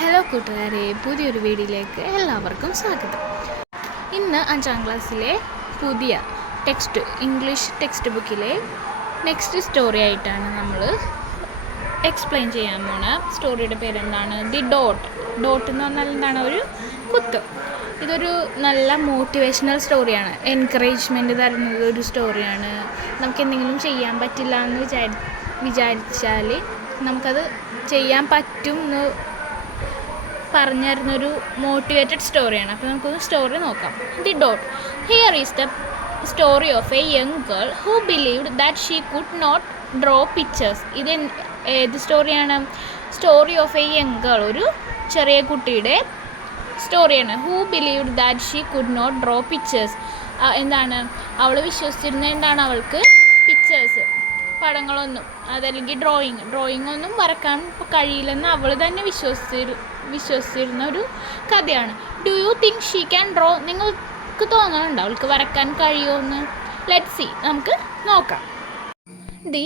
Hello കൂട്ടുകാരെ, പുതിയൊരു വീഡിയോയിലേക്ക് എല്ലാവർക്കും സ്വാഗതം. ഇന്ന് 5ാം ക്ലാസ്സിലെ പുതിയ ഇംഗ്ലീഷ് ടെക്സ്റ്റ് ബുക്കിലെ നെക്സ്റ്റ് സ്റ്റോറി ആയിട്ടാണ് നമ്മൾ എക്സ്പ്ലെയിൻ ചെയ്യാൻ പോണ. സ്റ്റോറിയുടെ പേരെന്താണ്? The dot. ഡോട്ട് എന്ന് പറഞ്ഞാൽ എന്താണ്? ഒരു കുത്ത്. ഇതൊരു നല്ല മോട്ടിവേഷണൽ സ്റ്റോറിയാണ്. എൻകറേജ്മെൻറ്റ് തരുന്നത് ഒരു സ്റ്റോറിയാണ്. നമുക്ക് എന്തെങ്കിലും ചെയ്യാൻ പറ്റില്ല എന്ന് വിചാരിച്ചാൽ നമുക്കത് ചെയ്യാൻ പറ്റും എന്ന് പറഞ്ഞു തരുന്നൊരു മോട്ടിവേറ്റഡ് സ്റ്റോറിയാണ്. അപ്പോൾ നമുക്കൊന്ന് സ്റ്റോറി നോക്കാം. The dot. Here is the story of a young girl who believed that she could not draw pictures. ഇത് ഏത് സ്റ്റോറിയാണ്? Story of a young girl, ഒരു ചെറിയ കുട്ടിയുടെ സ്റ്റോറിയാണ്. Who believed that she could not draw pictures. എന്താണ് അവൾ വിശ്വസിച്ചിരുന്നത്? എന്താണ്? അവൾക്ക് പിക്ചേഴ്സ്, പടങ്ങളൊന്നും, അതല്ലെങ്കിൽ ഡ്രോയിങ് ഒന്നും വരക്കാൻ കഴിയില്ലെന്ന് അവൾ തന്നെ വിശ്വസിച്ചിരുന്ന ഒരു കഥയാണ്. Do you think she can draw? നിങ്ങൾക്ക് തോന്നുന്നുണ്ടോ അവൾക്ക് വരക്കാൻ കഴിയുമെന്ന്? ലെറ്റ് സി, നമുക്ക് നോക്കാം. The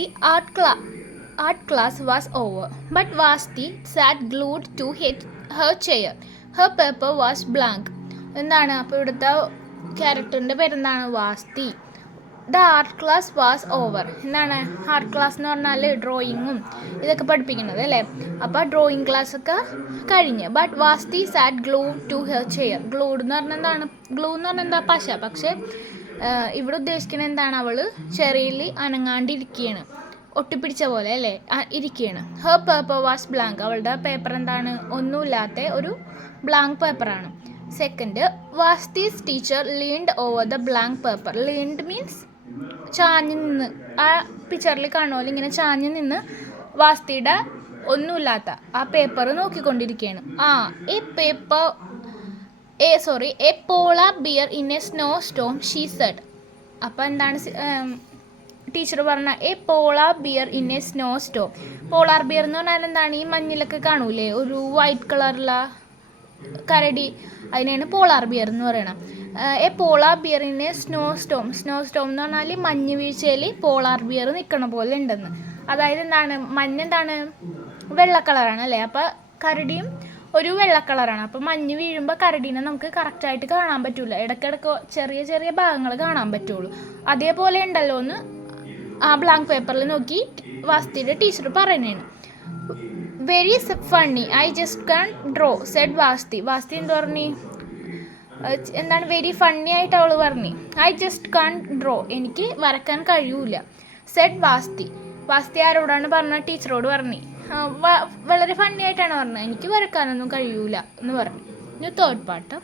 art class was over, but Vasti sat glued to her chair. Her paper was blank. എന്താണ്? അപ്പോൾ ഇവിടുത്തെ ക്യാരക്ടറിൻ്റെ പേരെന്താണ്? Vashti. The art class was over. എന്താണ് ആർട്ട് ക്ലാസ് എന്ന് പറഞ്ഞാൽ? ഡ്രോയിങ്ങും ഇതൊക്കെ പഠിപ്പിക്കുന്നത് അല്ലേ? അപ്പോൾ ഡ്രോയിങ് ക്ലാസ്സൊക്കെ കഴിഞ്ഞ്. But Vashti sat glue to her chair. Glued എന്ന് പറഞ്ഞാൽ എന്താണ്? ഗ്ലൂ എന്ന് പറഞ്ഞാൽ എന്താ? പശ. പക്ഷേ ഇവിടെ ഉദ്ദേശിക്കുന്നത് എന്താണ്? അവൾ ചെറിയിൽ അനങ്ങാണ്ടിരിക്കുകയാണ്, ഒട്ടിപ്പിടിച്ച പോലെ അല്ലേ ഇരിക്കുകയാണ്. Her paper was blank. അവളുടെ പേപ്പർ എന്താണ്? ഒന്നുമില്ലാത്ത ഒരു ബ്ലാങ്ക് പേപ്പറാണ്. Second, Vashti's teacher leaned over the blank paper. Leaned means ചാഞ്ഞു നിന്ന്. ആ പിക്ചറിൽ കാണുമല്ലോ, ഇങ്ങനെ ചാഞ്ഞു നിന്ന് വാസ്തിയുടെ ഒന്നുമില്ലാത്ത ആ പേപ്പർ നോക്കിക്കൊണ്ടിരിക്കുകയാണ്. A polar bear in a snow storm she said. അപ്പോൾ എന്താണ് ടീച്ചർ പറഞ്ഞ? A polar bear in a snow storm. Polar bear എന്ന് പറഞ്ഞാൽ എന്താണ്? ഈ മഞ്ഞിലൊക്കെ കാണൂലേ ഒരു വൈറ്റ് കളറുള്ള കരടി, അതിനാണ് പോളാർ ബിയർ എന്ന് പറയണം. A polar bear in a snow storm എന്ന് പറഞ്ഞാൽ മഞ്ഞ് വീഴ്ചയിൽ പോളാർ ബിയർ നിൽക്കണ പോലെ ഉണ്ടെന്ന്. അതായത് എന്താണ്? മഞ്ഞെന്താണ്? വെള്ള കളറാണ് അല്ലേ? അപ്പോൾ കരടിയും ഒരു വെള്ള കളറാണ്. അപ്പോൾ മഞ്ഞ് വീഴുമ്പോൾ കരടീനെ നമുക്ക് കറക്റ്റായിട്ട് കാണാൻ പറ്റില്ല. ഇടയ്ക്കിടയ്ക്ക് ചെറിയ ചെറിയ ഭാഗങ്ങൾ കാണാൻ പറ്റുള്ളൂ. അതേപോലെ ഉണ്ടല്ലോ എന്ന് ആ ബ്ലാങ്ക് പേപ്പറിൽ നോക്കി വാസ്തിയുടെ ടീച്ചർ പറയുന്നതാണ്. Very funny, I just can draw said Vashti. Vashti എന്ത് പറഞ്ഞു? എന്താണ്? വെരി ഫണ്ണി ആയിട്ട് അവൾ പറഞ്ഞു. ഐ ജസ്റ്റ് കാൻ ഡ്രോ, എനിക്ക് വരക്കാൻ കഴിയൂല. സെഡ് വാസ്തി. വാസ്തി ആരോടാണ് പറഞ്ഞ? ടീച്ചറോട് പറഞ്ഞു. വളരെ ഫണ്ണി ആയിട്ടാണ് പറഞ്ഞത്, എനിക്ക് വരക്കാനൊന്നും കഴിയൂല എന്ന് പറഞ്ഞു. Third part.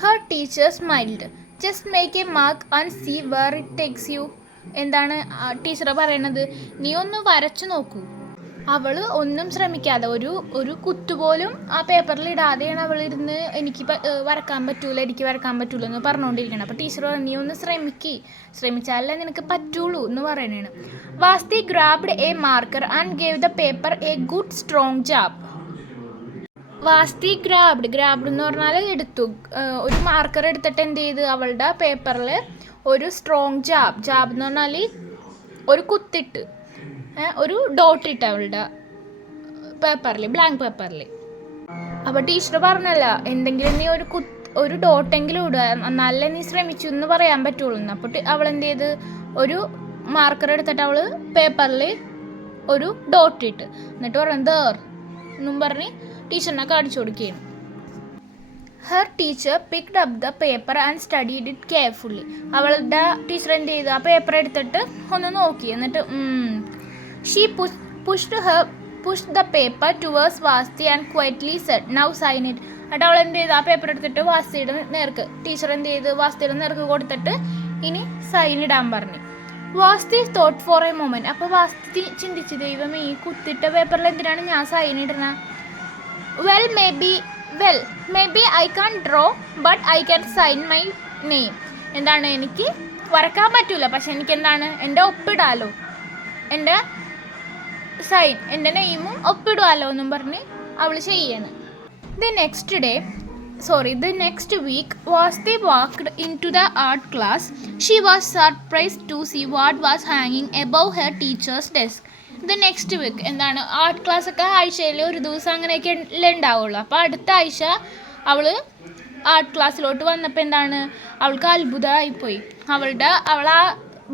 Her teacher smiled. Just make a mark and see where it takes you. എന്താണ് ടീച്ചർ പറയണത്? നീ ഒന്ന് വരച്ചു നോക്കൂ. അവൾ ഒന്നും ശ്രമിക്കാതെ, ഒരു കുത്തുപോലും ആ പേപ്പറിൽ ഇടാതെയാണ് അവൾ ഇരുന്ന് എനിക്ക് വരക്കാൻ പറ്റൂല എന്ന് പറഞ്ഞുകൊണ്ടിരിക്കണം. അപ്പോൾ ടീച്ചർ പറഞ്ഞു, നീ ഒന്ന് ശ്രമിച്ചാലേ നിനക്ക് പറ്റുള്ളൂ എന്ന് പറയണേണ്. Vashti grabbed a marker and gave the paper a good strong jab. Vashti grabbed എന്ന് പറഞ്ഞാൽ എടുത്തു. ഒരു മാർക്കർ എടുത്തിട്ട് എന്ത് ചെയ്ത്? അവളുടെ പേപ്പറിൽ ഒരു സ്ട്രോങ് ജാബ് എന്ന് പറഞ്ഞാൽ ഒരു കുത്തിട്ട്, ഒരു ഡോട്ട് ഇട്ട് അവളുടെ പേപ്പറിൽ, ബ്ലാങ്ക് പേപ്പറിൽ. അപ്പോൾ ടീച്ചർ പറഞ്ഞല്ല, എന്തെങ്കിലും നീ ഒരു ഡോട്ടെങ്കിലും ഇടുക, എന്നാലേ നീ ശ്രമിച്ചു എന്ന് പറയാൻ പറ്റുള്ളൂ. അപ്പോൾ അവൾ എന്ത് ചെയ്ത്? ഒരു മാർക്കർ എടുത്തിട്ട് അവൾ പേപ്പറിൽ ഒരു ഡോട്ട് ഇട്ട്, എന്നിട്ട് പറഞ്ഞു ദർ എന്നും പറഞ്ഞ് ടീച്ചറിനെ കാണിച്ചു കൊടുക്കുകയാണ്. Her teacher picked up the paper and studied it carefully. അവളുടെ ടീച്ചർ എന്ത് ചെയ്തു? ആ പേപ്പർ എടുത്തിട്ട് ഒന്ന് നോക്കി, എന്നിട്ട് she pushed the paper towards Vasti and quietly said, now sign it. എന്നിട്ട് അവൾ എന്ത് ചെയ്തു? ആ പേപ്പർ എടുത്തിട്ട് വാസ്തിയുടെ നേർക്ക്, ടീച്ചർ എന്ത് ചെയ്ത്? വാസ്തിയുടെ നേർക്ക് കൊടുത്തിട്ട് ഇനി സൈൻ ഇടാൻ പറഞ്ഞു. വാസ്തി തോട്ട് ഫോർ എ മൊമെന്റ്. അപ്പോൾ വാസ്തി ചിന്തിച്ചു, ദൈവമേ, ഈ കുത്തിട്ട പേപ്പറിൽ എന്തിനാണ് ഞാൻ സൈൻ ഇടണ? Well maybe I can draw but I can sign my name. എന്താണ്? എനിക്ക് വരക്കാൻ പറ്റൂല, പക്ഷെ എനിക്ക് എന്താണ്? എൻ്റെ ഒപ്പിടാലോ, എൻ്റെ സൈൻ, എൻ്റെ നെയിമും ഒപ്പിടുമല്ലോ എന്നും പറഞ്ഞ് അവൾ ചെയ്യാണ്. The next week Vasti walked into the art class. She was surprised to see what was hanging above her teacher's desk. ഇത് നെക്സ്റ്റ് വീക്ക് എന്താണ് ആർട്ട് ക്ലാസ് ഒക്കെ ആഴ്ചയിൽ ഒരു ദിവസം അങ്ങനെയൊക്കെ ഉണ്ടാവുള്ളൂ. അപ്പോൾ അടുത്ത ആഴ്ച അവൾ ആർട്ട് ക്ലാസ്സിലോട്ട് വന്നപ്പോൾ എന്താണ് അവൾക്ക് അത്ഭുതമായിപ്പോയി. അവൾ ആ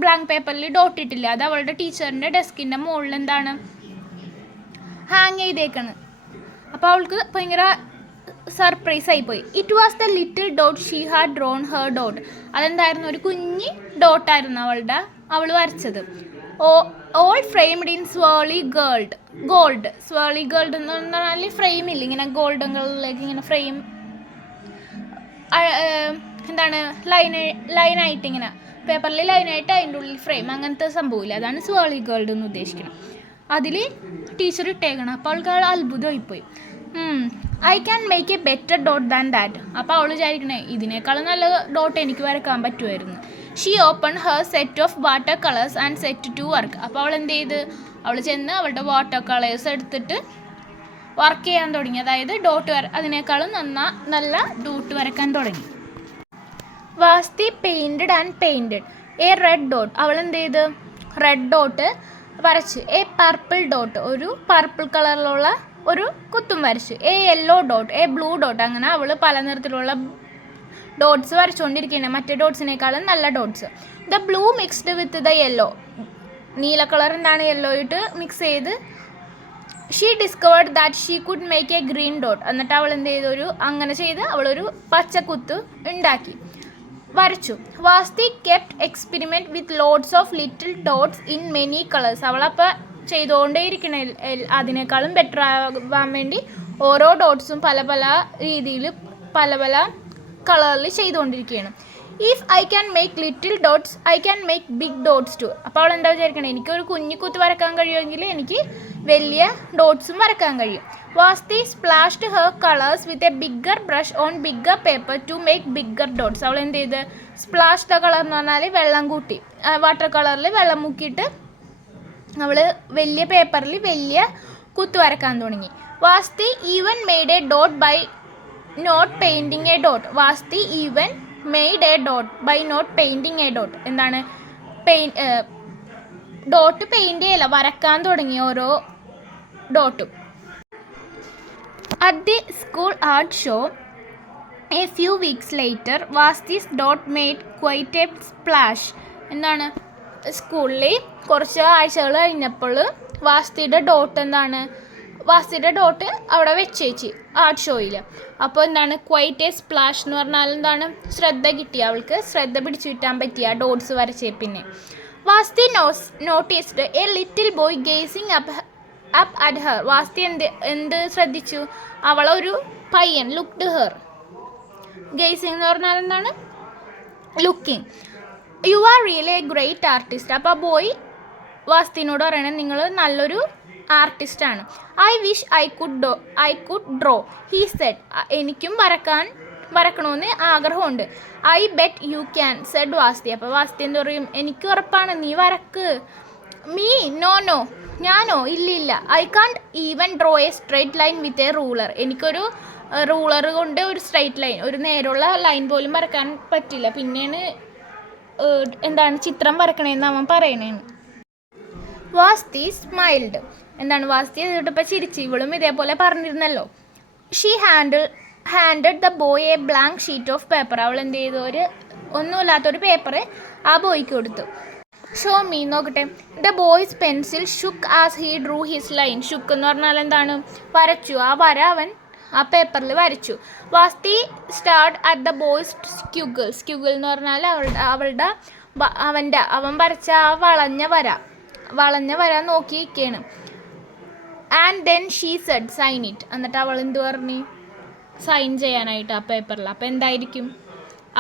ബ്ലാങ്ക് പേപ്പറിൽ ഡോട്ട് ഇട്ടില്ല, അത് അവളുടെ ടീച്ചറിൻ്റെ ഡെസ്കിൻ്റെ മുകളിൽ എന്താണ് ഹാങ് ചെയ്തേക്കാണ്. അപ്പോൾ അവൾക്ക് ഭയങ്കര സർപ്രൈസ് ആയിപ്പോയി. It was the little dot she had drawn her dot. അതെന്തായിരുന്നു, ഒരു കുഞ്ഞി ഡോട്ടായിരുന്നു അവൾ വരച്ചത്. All framed in swirly gold. Swirly gold എന്ന് പറഞ്ഞാൽ ഫ്രെയിമില്ല, ഇങ്ങനെ ഗോൾഡൻ കളറിലേക്ക് ഇങ്ങനെ ഫ്രെയിം എന്താണ് ലൈനായിട്ട് ഇങ്ങനെ പേപ്പറിൽ ലൈനായിട്ട് അതിൻ്റെ ഉള്ളിൽ ഫ്രെയിം, അങ്ങനത്തെ സംഭവമില്ല, അതാണ് സ്വേർലി ഗോൾഡ് എന്ന് ഉദ്ദേശിക്കുന്നത്. അതിൽ ടീച്ചർ ഇട്ടേക്കണം. അപ്പോൾ അവൾക്ക് അത്ഭുതമായിപ്പോയി. I can make a better dot than that. അപ്പോൾ അവൾ വിചാരിക്കണേ ഇതിനേക്കാളും നല്ല ഡോട്ട് എനിക്ക് വരക്കാൻ പറ്റുമായിരുന്നു. She open her set of water colours and set to work. അപ്പോൾ അവൾ എന്ത് ചെയ്ത്, അവൾ ചെന്ന് അവളുടെ വാട്ടർ കളേഴ്സ് എടുത്തിട്ട് വർക്ക് ചെയ്യാൻ തുടങ്ങി. അതായത് അതിനേക്കാളും നല്ല ഡോട്ട് വരക്കാൻ തുടങ്ങി. Vashti painted and painted a red dot. അവൾ എന്ത് ചെയ്ത് റെഡ് ഡോട്ട് വരച്ച്. എ പർപ്പിൾ ഡോട്ട്, ഒരു പർപ്പിൾ കളറിലുള്ള ഒരു കുത്തും വരച്ചു. A yellow dot, a blue dot. അങ്ങനെ അവൾ പല നിറത്തിലുള്ള ഡോട്ട്സ് വരച്ചുകൊണ്ടിരിക്കുകയാണ്, മറ്റേ ഡോട്ട്സിനേക്കാളും നല്ല dots. The blue mixed with the yellow. നീല കളർ എന്താണ് യെല്ലോ ഇട്ട് മിക്സ് ചെയ്ത്. She discovered that she could make a green dot. എന്നിട്ട് അവൾ എന്ത് ചെയ്തു, അങ്ങനെ ചെയ്ത് അവളൊരു പച്ചക്കുത്ത് ഉണ്ടാക്കി വരച്ചു. Vashti kept experiment with lots of little dots in many colours. അവളപ്പോൾ ചെയ്തുകൊണ്ടേയിരിക്കണേ അതിനേക്കാളും ബെറ്റർ ആവാൻ വേണ്ടി ഓരോ ഡോട്ട്സും പല പല രീതിയിൽ പല പല കളറിൽ ചെയ്തുകൊണ്ടിരിക്കുകയാണ്. If I can make little dots I can make big dots too. അപ്പോൾ അവൾ എന്താ വിചാരിക്കണേ, എനിക്കൊരു കുഞ്ഞിക്കുത്ത് വരക്കാൻ കഴിയുമെങ്കിൽ എനിക്ക് വലിയ ഡോട്ട്സും വരക്കാൻ കഴിയും. Vashti splashed her colours with a bigger brush on bigger paper to make bigger dots. അവൾ എന്ത് ചെയ്ത് സ്പ്ലാഷ് ദ കളർ എന്ന് പറഞ്ഞാൽ വെള്ളം കൂട്ടി, വാട്ടർ കളറിൽ വെള്ളം മുക്കിയിട്ട് അവൾ വലിയ പേപ്പറിൽ വലിയ കുത്ത് വരക്കാൻ തുടങ്ങി. Vashti even made a dot by not painting a dot. Vashti even made a dot by not painting a dot. എന്താണ് ഡോട്ട് പെയിൻറ്റ് ചെയ്യല, വരക്കാൻ തുടങ്ങി ഓരോ ഡോട്ടും. At the school art show a few weeks later Vashti's dot made quite a splash. എന്താണ് സ്കൂളിൽ കുറച്ച് ആഴ്ചകൾ കഴിഞ്ഞപ്പോൾ വാസ്തിയുടെ ഡോട്ട് അവിടെ വെച്ചേച്ച് ആർട്ട് ഷോയിൽ. അപ്പോൾ എന്താണ് ക്വൈറ്റ് എ സ്പ്ലാഷ് എന്ന് പറഞ്ഞാൽ എന്താണ് ശ്രദ്ധ കിട്ടി, അവൾക്ക് ശ്രദ്ധ പിടിച്ചു കിട്ടാൻ പറ്റിയ ഡോട്ട്സ് വരച്ചേ. പിന്നെ Vashti noticed a little boy gazing up at her. Vashti എന്ത് ശ്രദ്ധിച്ചു, അവളൊരു പയ്യൻ ലുക്ക്ഡ് ഹെർ. ഗേസിങ് എന്ന് പറഞ്ഞാൽ എന്താണ് looking. You are really a great artist. അപ്പോൾ ആ ബോയ് വാസ്തിനോട് പറയണേ നിങ്ങൾ നല്ലൊരു ആർട്ടിസ്റ്റാണ്. I wish I could draw he said. എനിക്കും വരക്കണമെന്ന് ആഗ്രഹമുണ്ട്. I bet you can said Vashti. അപ്പോൾ വാസ്തി എന്ത് പറയും, എനിക്ക് ഉറപ്പാണ് നീ വരക്ക്. മീ നോ ഞാനോ ഇല്ല. I can't even draw A straight line with a ruler. എനിക്കൊരു റൂളർ കൊണ്ട് ഒരു സ്ട്രെയിറ്റ് ലൈൻ, ഒരു നേരുള്ള ലൈൻ പോലും വരക്കാൻ പറ്റില്ല, പിന്നെയാണ് എന്താണ് ചിത്രം വരക്കണേന്ന് അവൻ പറയണേന്ന്. വാസ്തി സ്മൈൽഡ്. എന്താണ് വാസ്തി ഇതിട്ടിപ്പോൾ ചിരിച്ചു, ഇവളും ഇതേപോലെ പറഞ്ഞിരുന്നല്ലോ. She handed the boy A blank sheet of paper. അവൾ എന്ത് ചെയ്തു, ഒന്നുമില്ലാത്തൊരു പേപ്പർ ആ ബോയ്ക്ക് കൊടുത്തു. ഷോ മീ നോക്കട്ടെ. The boys pencil shook as he Drew his line. Shook എന്ന് പറഞ്ഞാൽ എന്താണ് വരച്ചു, ആ വര അവൻ ആ പേപ്പറിൽ വരച്ചു. Vashti stared at the boy's squiggle എന്ന് പറഞ്ഞാൽ അവൻ വരച്ച ആ വളഞ്ഞ വര നോക്കിയിരിക്കുകയാണ്. And then she said sign it. എന്നിട്ട് അവൾ എന്ത് പറഞ്ഞു, സൈൻ ചെയ്യാനായിട്ട് ആ പേപ്പറിൽ. അപ്പോൾ എന്തായിരിക്കും,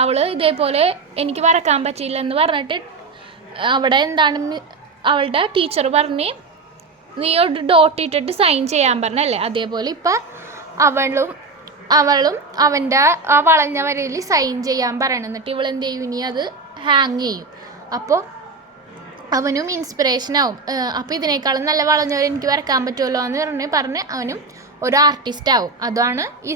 അവൾ ഇതേപോലെ എനിക്ക് വരക്കാൻ പറ്റിയില്ല എന്ന് പറഞ്ഞിട്ട് അവിടെ എന്താണ് അവളുടെ ടീച്ചർ പറഞ്ഞ് നീ ഒരു ഡോട്ട് ഇട്ടിട്ട് സൈൻ ചെയ്യാൻ പറഞ്ഞല്ലേ, അതേപോലെ ഇപ്പം അവളും അവൻ്റെ ആ വളഞ്ഞ വരയിൽ സൈൻ ചെയ്യാൻ പറയണം. എന്നിട്ട് ഇവൾ എന്ത് ചെയ്യും, ഇനി അത് ഹാങ് ചെയ്യും. അപ്പോൾ അവനും ഇൻസ്പിറേഷനാവും. അപ്പോൾ ഇതിനേക്കാളും നല്ല വളഞ്ഞവർ എനിക്ക് വരക്കാൻ പറ്റുമല്ലോ എന്ന് പറഞ്ഞ് അവനും ഒരു ആർട്ടിസ്റ്റ് ആവും. അതാണ് ഈ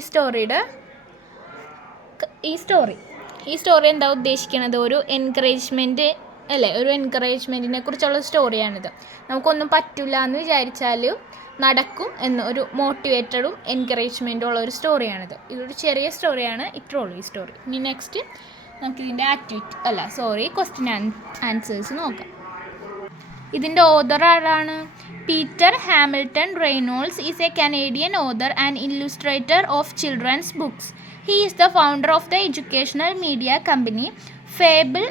സ്റ്റോറി എന്താ ഉദ്ദേശിക്കണത്, ഒരു എൻകറേജ്മെൻറ്റ് അല്ലേ, ഒരു എൻകറേജ്മെൻറ്റിനെ കുറിച്ചുള്ള സ്റ്റോറിയാണിത്. നമുക്കൊന്നും പറ്റില്ല എന്ന് വിചാരിച്ചാൽ നടക്കും എന്ന് ഒരു മോട്ടിവേറ്റഡും എൻകറേജ്മെൻറ്റും ഉള്ള ഒരു സ്റ്റോറിയാണിത്. ഇതൊരു ചെറിയ സ്റ്റോറിയാണ്, ഇത്രേ ഉള്ളൂ ഈ സ്റ്റോറി. ഇനി നെക്സ്റ്റ് നമുക്കിതിൻ്റെ ക്വസ്റ്റ്യൻ ആൻസേഴ്സ് നോക്കാം. ഇതിൻ്റെ ഓഥർ ആരാണ്? Peter Hamilton Reynolds is A Canadian author and Illustrator of children's books. He is the founder of the educational media company Fable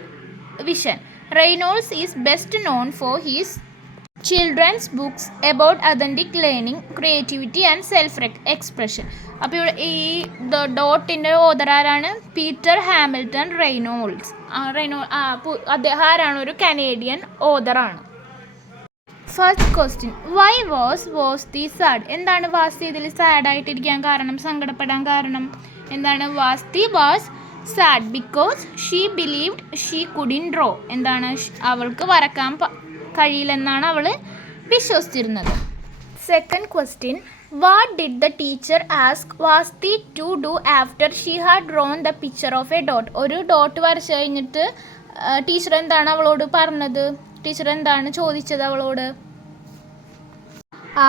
Vision. Reynolds is best known for his children's books about authentic learning, creativity and self-expression. അപ്പോൾ ഇവിടെ ഈ ഡോട്ടിൻ്റെ author ആരാണ്? Peter Hamilton Reynolds. അദ്ദേഹം ആരാണ്? ഒരു Canadian ഓഥറാണ്. First question, why was the sad? എന്താണ് വാസ്തി ഇതിൽ സാഡ് ആയിട്ടിരിക്കാൻ കാരണം, സങ്കടപ്പെടാൻ കാരണം എന്താണ്? Vashti was sad because she believed she couldn't draw. എന്താണ്? അവൾക്ക് വരക്കാൻ കഴിയില്ലെന്നാണ് അവൾ വിശ്വസിച്ചിരുന്നത്. Second question, what did the teacher ask Vashti to do after she had drawn the picture of a dot? ഒരു ഡോട്ട് വരച്ച് കഴിഞ്ഞിട്ട് ടീച്ചർ എന്താണ് അവളോട് പറഞ്ഞത്? ടീച്ചർ എന്താണ് ചോദിച്ചത് അവളോട്?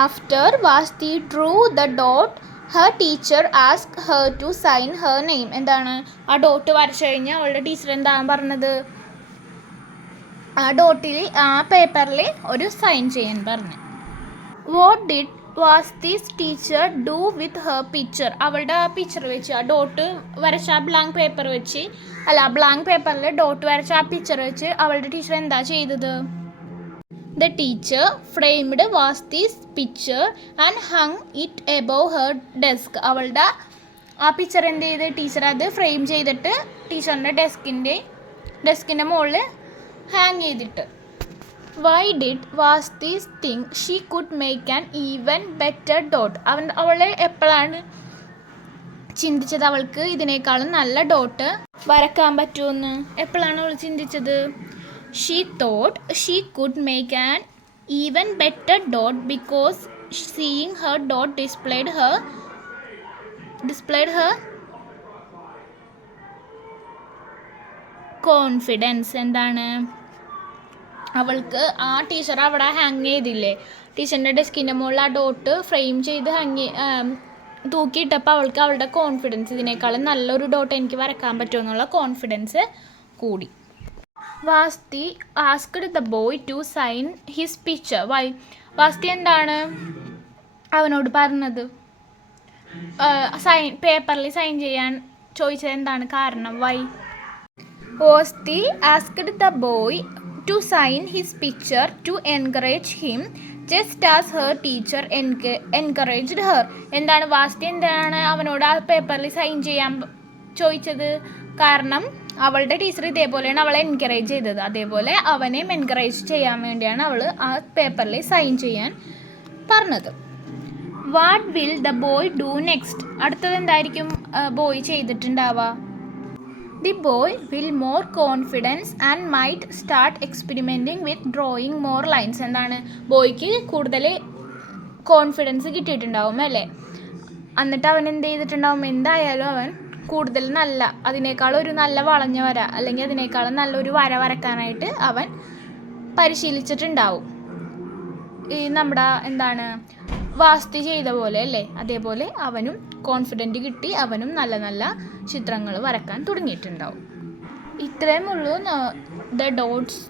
After Vashti drew the dot her teacher asked her to sign her name. എന്താണ്? ആ ഡോട്ട് വരച്ചു കഴിഞ്ഞാൽ അവളുടെ ടീച്ചർ എന്താണ് പറഞ്ഞത്? ആ ഡോട്ടിൽ ആ പേപ്പറിൽ ഒരു സൈൻ ചെയ്യാൻ പറഞ്ഞു. What did Vashti's teacher do with her picture? അവളുടെ ആ പിക്ചർ വെച്ച്, ആ ഡോട്ട് വരച്ച ആ ബ്ലാങ്ക് പേപ്പറിൽ ഡോട്ട് വരച്ച ആ പിക്ചർ വെച്ച് അവളുടെ ടീച്ചർ എന്താ ചെയ്തത്? The teacher framed Vasti's picture and hung it above her desk. അവളുടെ ആ പിക്ചർ എന്ത് ചെയ്ത് ടീച്ചർ അത് ഫ്രെയിം ചെയ്തിട്ട് ടീച്ചറിൻ്റെ ഡെസ്കിൻ്റെ മുകളിൽ ഹാങ് ചെയ്തിട്ട്. Why did Vasti think she could make an even better dot? അവളെ എപ്പോഴാണ് ചിന്തിച്ചത് അവൾക്ക് ഇതിനേക്കാളും നല്ല ഡോട്ട് വരക്കാൻ പറ്റുമെന്ന്? എപ്പോഴാണ് അവൾ ചിന്തിച്ചത്? She thought she could make an even better dot because seeing her dot displayed her confidence. എന്താണ്? അവൾക്ക് ആ ടീച്ചർ അവിടെ ഹാങ് ചെയ്തില്ലേ, ടീച്ചറിൻ്റെ ഡെസ്കിൻ്റെ മുകളിൽ ആ ഡോട്ട് ഫ്രെയിം ചെയ്ത് തൂക്കിയിട്ടപ്പോൾ അവൾക്ക് അവളുടെ കോൺഫിഡൻസ്, ഇതിനേക്കാളും നല്ലൊരു ഡോട്ട് എനിക്ക് വരക്കാൻ പറ്റുമെന്നുള്ള കോൺഫിഡൻസ് കൂടി. Vashti asked the boy to sign his picture. Why? Vashti എന്താണ് അവനോട് പറഞ്ഞത്? പേപ്പറിൽ സൈൻ ചെയ്യാൻ ചോദിച്ചത് എന്താണ് കാരണം? Why? Vashti asked the boy to sign his picture to encourage him just as her teacher encouraged her. എന്താണ്? വാസ്തി എന്താണ് അവനോട് ആ പേപ്പറിൽ സൈൻ ചെയ്യാൻ ചോദിച്ചത്? കാരണം അവളുടെ ടീച്ചർ ഇതേപോലെയാണ് അവളെ എൻകറേജ് ചെയ്തത്, അതേപോലെ അവനെയും എൻകറേജ് ചെയ്യാൻ വേണ്ടിയാണ് അവൾ ആ പേപ്പറിൽ സൈൻ ചെയ്യാൻ പറഞ്ഞത്. What will the boy do next? അടുത്തത് എന്തായിരിക്കും ബോയ് ചെയ്തിട്ടുണ്ടാവുക? The boy will more confidence and might start experimenting with drawing more lines. എന്താണ്? ബോയ്ക്ക് കൂടുതൽ കോൺഫിഡൻസ് കിട്ടിയിട്ടുണ്ടാവും അല്ലേ? എന്നിട്ട് അവൻ എന്ത് ചെയ്തിട്ടുണ്ടാവും? എന്തായാലും അവൻ കൂടുതൽ അതിനേക്കാളും ഒരു നല്ല വളഞ്ഞ വര അല്ലെങ്കിൽ അതിനേക്കാളും നല്ലൊരു വര വരക്കാനായിട്ട് അവൻ പരിശീലിച്ചിട്ടുണ്ടാവും. ഈ നമ്മുടെ വാസ്തി ചെയ്ത പോലെ അല്ലേ, അതേപോലെ അവനും കോൺഫിഡൻറ്റ് കിട്ടി, അവനും നല്ല നല്ല ചിത്രങ്ങൾ വരക്കാൻ തുടങ്ങിയിട്ടുണ്ടാവും. ഇത്രയും ഉള്ളൂ ദ ഡോട്ട്സ്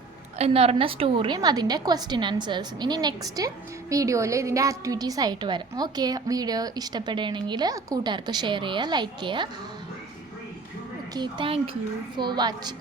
എന്ന് പറഞ്ഞ സ്റ്റോറിയും അതിൻ്റെ ക്വസ്റ്റ്യൻ ആൻസേഴ്സും. ഇനി നെക്സ്റ്റ് വീഡിയോയിൽ ഇതിൻ്റെ ആക്ടിവിറ്റീസ് ആയിട്ട് വരാം. ഓക്കെ, വീഡിയോ ഇഷ്ടപ്പെടുകയാണെങ്കിൽ കൂട്ടുകാർക്ക് ഷെയർ ചെയ്യുക, ലൈക്ക് ചെയ്യുക. Okay, thank you for watching.